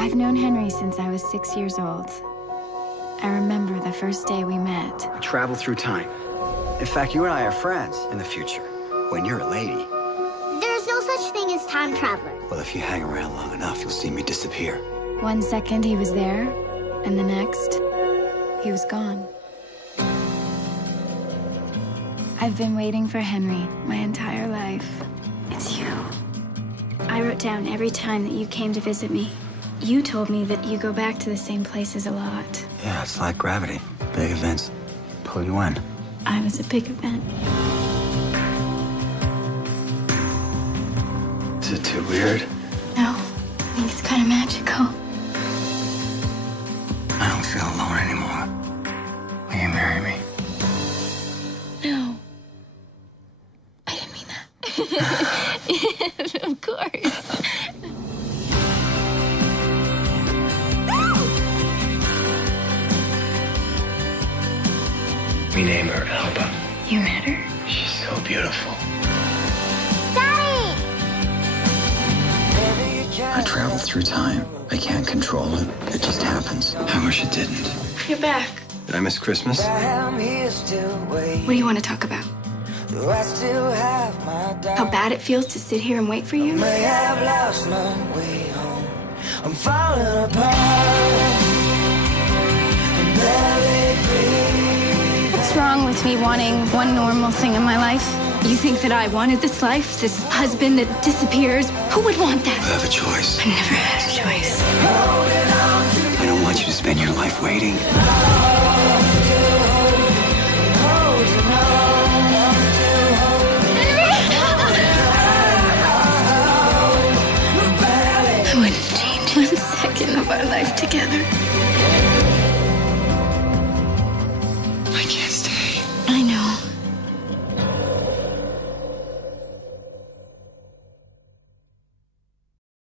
I've known Henry since I was 6 years old. I remember the first day we met. Travel through time. In fact, you and I are friends in the future, when you're a lady. There's no such thing as time travelers. Well, if you hang around long enough, you'll see me disappear. 1 second he was there, and the next, he was gone. I've been waiting for Henry my entire life. It's you. I wrote down every time that you came to visit me. You told me that you go back to the same places a lot. Yeah, it's like gravity. Big events pull you in. I was a big event. Is it too weird? No, I think it's kind of magical. I don't feel alone anymore. Will you marry me? No. I didn't mean that. Of course. We name her Alba. You met her? She's so beautiful. Daddy! I travel through time. I can't control it. It just happens. I wish it didn't. You're back. Did I miss Christmas? What do you want to talk about? How bad it feels to sit here and wait for you? I'm falling apart. What's wrong with me wanting one normal thing in my life? You think that I wanted this life? This husband that disappears? Who would want I that? have a choice. I never had a choice. I don't want you to spend your life waiting. I wouldn't